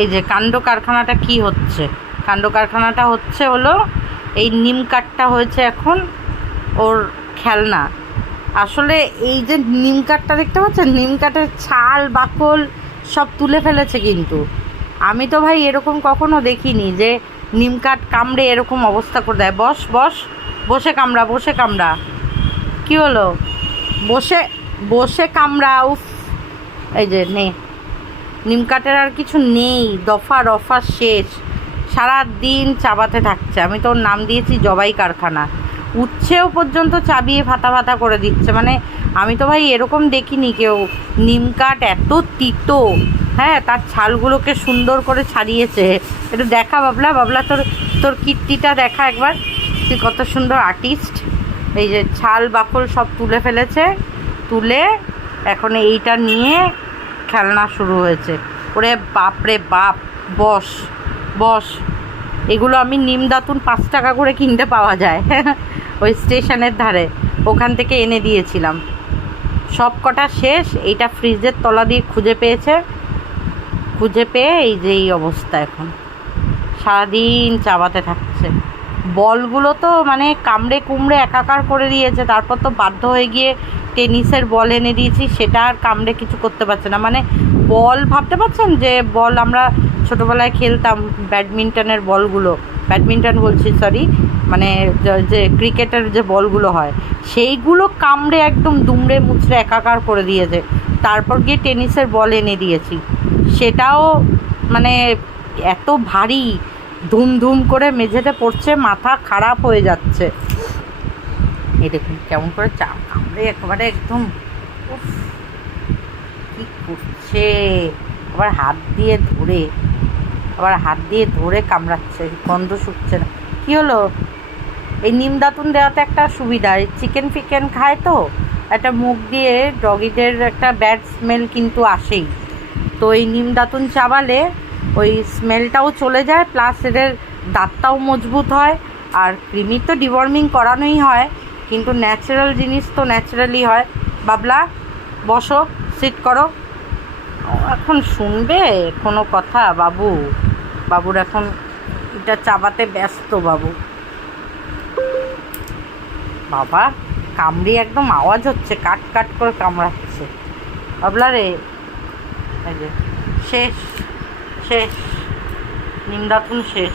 এই যে কাণ্ড কারখানাটা কি হচ্ছে, কাণ্ড কারখানাটা হলো এই নিম কাঠটা হয়েছে এখন ওর খেলনা। আসলে এই যে নিম কাঠটা দেখতে পাচ্ছেন, নিম কাঠের ছাল বাকল সব তুলে ফেলেছে, কিন্তু আমি তো ভাই এরকম কখনো দেখিনি যে নিম কাঠ কামড়ে এরকম অবস্থা করে দেয়। বস বস, বসে কামড়া, বসে কামড়া। কি হলো, বসে বসে কামড়া। উফ, এই যে নে, নিম কাঠের আর কিছু নেই, দফা রফা শেষ, সারা দিন চাবাতে থাকছে। আমি তো ওর নাম দিয়েছি জবাই কারখানা। উচ্ছেও পর্যন্ত চাবিয়ে ফাতা ফাতা করে দিচ্ছে। মানে আমি তো ভাই এরকম দেখিনি কেউ। নিম কাঠ এত তিতো, হ্যাঁ, তার ছালগুলোকে সুন্দর করে ছাড়িয়েছে। একটু দেখা বাবলা, বাবলা তোর তোর কীর্তিটা দেখা একবার, তুই কত সুন্দর আর্টিস্ট। এই যে ছাল বাকল সব তুলে ফেলেছে, তুলে এখন এইটা নিয়ে খেলনা শুরু হয়েছে। ওরে বাপ রে বাপ, বস বস। এগুলো আমি নিম দাতুন 5 টাকা করে কিনতে পাওয়া যায় ওই স্টেশনের ধারে, ওখান থেকে এনে দিয়েছিলাম। সব কটা শেষ। এইটা ফ্রিজের তলা দিয়ে খুঁজে পেয়েছে, খুঁজে পেয়ে এই যে এই অবস্থা। এখন সারাদিন চাবাতে থাকছে। বলগুলো তো মানে কামড়ে কুমড়ে একাকার করে দিয়েছে। তারপর তো বাধ্য হয়ে গিয়ে টেনিসের বল এনে দিয়েছি, সেটা আর কামড়ে কিছু করতে পারছে না। মানে বল ভাবতে পারছেন যে বল আমরা ছোটোবেলায় খেলতাম, ব্যাডমিন্টনের বলগুলো, ব্যাডমিন্টন বলছি সরি, মানে যে ক্রিকেটের যে বলগুলো হয় সেইগুলো কামড়ে একদম দুমড়ে মুচড়ে একাকার করে দিয়েছে। তারপর গিয়ে টেনিসের বল এনে দিয়েছি, সেটাও মানে এত ভারী, ধুম ধুম করে মেঝেতে পড়ছে, মাথা খারাপ হয়ে যাচ্ছে। এই দেখুন কেমন করে কামড়ে একেবারে একদম, উফ কী করছে। আবার হাত দিয়ে ধরে, আবার হাত দিয়ে ধরে কামড়াচ্ছে, গন্ধ শুকছে না। কী হলো, এই নিম দাতুন দেওয়াতে একটা সুবিধা, চিকেন ফিকেন খায় তো একটা মুখ দিয়ে ডগিদের একটা ব্যাড স্মেল কিন্তু আসেই। তো এই নিম দাতুন চাবালে ওই স্মেলটাও চলে যায়, প্লাস এদের দাঁতটাও মজবুত হয়। আর কৃমির তো ডিওয়ার্মিং করানোই হয়, কিন্তু ন্যাচারাল জিনিস তো ন্যাচারালি হয়। বাবলা বসো, সিট করো। এখন শুনবে কোনো কথা বাবু? বাবুর এখন এটা চাবাতে ব্যস্ত বাবু। বাবা কামড়ি একদম আওয়াজ হচ্ছে, কাট কাট করে কামড়াচ্ছে। বাবলা রে, এই যে শেষ শেষ, নিম দাতুন শেষ।